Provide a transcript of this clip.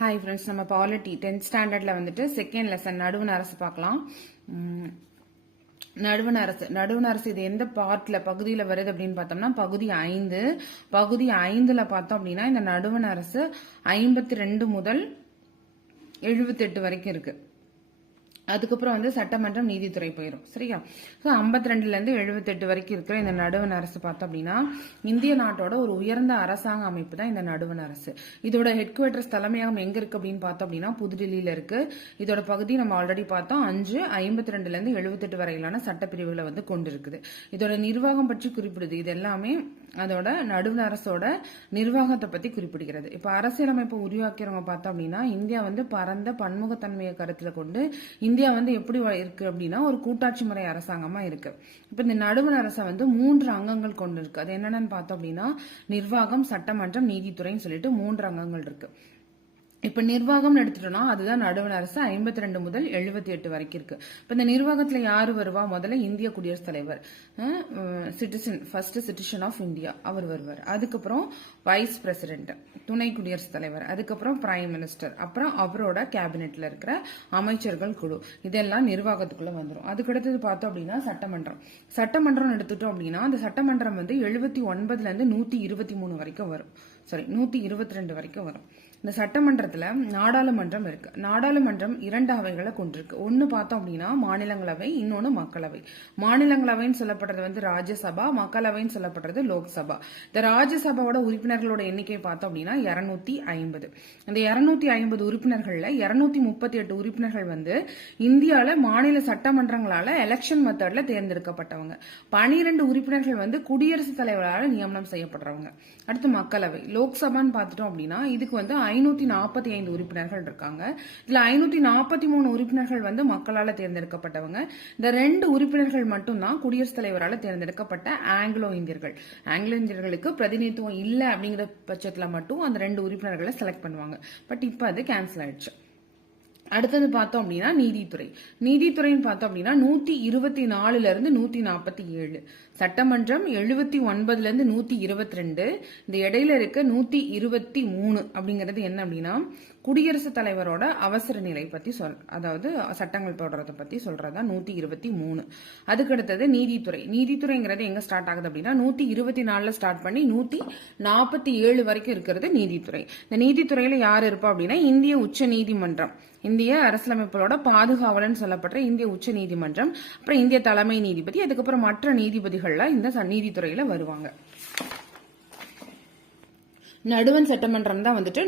Hi friends, நம்ம polity 10th ஸ்டாண்டர்ட்ல வந்துட்டு செகண்ட் லெசன் நடுவண் அரசு பார்க்கலாம். நடுவண் அரசு இது எந்த பார்ட்ல பகுதியில் வருது அப்படின்னு பார்த்தோம்னா பகுதி 5. பகுதி 5ல பார்த்தோம் அப்படின்னா இந்த நடுவண் அரசு 52 முதல் 78 வரைக்கும் இருக்கு. அதுக்கப்புறம் வந்து சட்டமன்றம் நீதித்துறை போயிடும். சரியா? ஸோ 52ல இருந்து 78 வரைக்கும் இருக்கிற இந்த நடுவண் அரசு பார்த்தோம் அப்படின்னா இந்திய நாட்டோட ஒரு உயர்ந்த அரசாங்க அமைப்பு தான் இந்த நடுவண் அரசு. இதோட ஹெட் குவார்டர்ஸ் தலைமையகம் எங்க இருக்கு அப்படின்னு பார்த்தோம் அப்படின்னா புதுடில்லியில இருக்கு. இதோட பகுதி நம்ம ஆல்ரெடி பார்த்தோம் 5, 52ல இருந்து 78 வரையிலான சட்டப்பிரிவுகளை வந்து கொண்டு இருக்குது. இதோட நிர்வாகம் பற்றி குறிப்பிடுது. இது எல்லாமே அதோட நடுவண் அரசோட நிர்வாகத்தை பத்தி குறிப்பிடுகிறது. இப்ப அரசியலமைப்பு உருவாக்கிறவங்க பார்த்தோம் அப்படின்னா இந்தியா வந்து பரந்த பன்முகத்தன்மையை கருத்துல கொண்டு இந்தியா வந்து எப்படி இருக்கு அப்படின்னா ஒரு கூட்டாட்சி முறை அரசாங்கமா இருக்கு. இப்ப இந்த நடுவண் அரசை வந்து 3 அங்கங்கள் கொண்டு இருக்கு. அது என்னென்னு பார்த்தோம் அப்படின்னா நிர்வாகம், சட்டமன்றம், நீதித்துறைன்னு சொல்லிட்டு 3 அங்கங்கள் இருக்கு. இப்ப நிர்வாகம் எடுத்துட்டோம்னா அதுதான் நடுவண் அரசு 52 முதல் 78 வரைக்கும் இருக்கு. இப்ப இந்த நிர்வாகத்துல யாரு வருவா? முதல்ல இந்திய குடியரசுத் தலைவர், ஃபர்ஸ்ட் சிட்டிசன் ஆஃப் இந்தியா, அவர் வருவார். அதுக்கப்புறம் வைஸ் பிரசிடென்ட், துணை குடியரசுத் தலைவர், அதுக்கப்புறம் பிரைம் மினிஸ்டர், அப்புறம் அவரோட கேபினெட்ல இருக்கிற அமைச்சர்கள் குழு, இதெல்லாம் நிர்வாகத்துக்குள்ள வந்துடும். அதுக்கடுத்தது பார்த்தோம் அப்படின்னா சட்டமன்றம் எடுத்துட்டோம் அப்படின்னா அந்த சட்டமன்றம் வந்து 79ல இருந்து 123 வரைக்கும் வரும். 122 வரைக்கும் வரும். இந்த சட்டமன்றத்துல நாடாளுமன்றம் இருக்கு. நாடாளுமன்றம் 2 அவைகளை கொண்டிருக்கு. ஒன்னு பார்த்தோம் அப்படின்னா மாநிலங்களவை, இன்னொன்னு மக்களவை. மாநிலங்களவைன்னு சொல்லப்படுறது வந்து ராஜ்யசபா, மக்களவைன்னு சொல்லப்படுறது லோக்சபா. இந்த ராஜ்யசபாவோட உறுப்பினர்களோட எண்ணிக்கை பார்த்தோம் அப்படின்னா 250. இந்த 250 உறுப்பினர்கள்ல 238 உறுப்பினர்கள் வந்து இந்தியால மாநில சட்டமன்றங்களால எலெக்ஷன் மெத்தட்ல தேர்ந்தெடுக்கப்பட்டவங்க. 12 உறுப்பினர்கள் வந்து குடியரசுத் தலைவரால் நியமனம் செய்யப்படுறவங்க. அடுத்து மக்களவை. லோக்சபான்னு பார்த்துட்டோம் அப்படின்னா இதுக்கு வந்து 545 உறுப்பினர்கள் இருக்காங்க. இதுல 543 உறுப்பினர்கள் வந்து மக்களால தேர்ந்தெடுக்கப்பட்டவங்க. இந்த 2 உறுப்பினர்கள் மட்டும்தான் குடியரசுத் தலைவரால் தேர்ந்தெடுக்கப்பட்ட ஆங்கிலோ இந்தியர்கள். ஆங்கிலோ இந்தியர்களுக்கு பிரதிநிதித்துவம் இல்லை அப்படிங்கிற பட்சத்துல மட்டும் அந்த 2 உறுப்பினர்களை செலக்ட் பண்ணுவாங்க. பட் இப்ப அது கேன்சல் ஆயிடுச்சு. அடுத்தது பார்த்தோம் அப்படின்னா நீதித்துறைன்னு பார்த்தோம் அப்படின்னா 124ல இருந்து 147, சட்டமன்றம் 79ல இருந்து 122, இந்த இடையில இருக்க 123 அப்படிங்கிறது என்ன அப்படின்னா குடியரசுத் தலைவரோட அவசர நிலை பத்தி அதாவது சட்டங்கள் போடுறத பத்தி சொல்றதா 123. அதுக்கடுத்தது நீதித்துறைங்கிறது எங்க ஸ்டார்ட் ஆகுது அப்படின்னா 124ல ஸ்டார்ட் பண்ணி 147 வரைக்கும் இருக்கிறது நீதித்துறை. இந்த நீதித்துறையில யார் இருப்பா அப்படின்னா இந்திய உச்ச நீதிமன்றம், இந்திய அரசியலமைப்போட பாதுகாவலன்னு சொல்லப்படுற இந்திய உச்ச நீதிமன்றம், அப்புறம் இந்திய தலைமை நீதிபதி, அதுக்கப்புறம் மற்ற நீதிபதிகள்லாம் இந்த நீதித்துறையில வருவாங்க. நடுவண் சட்டமன்றம் தான் வந்துட்டு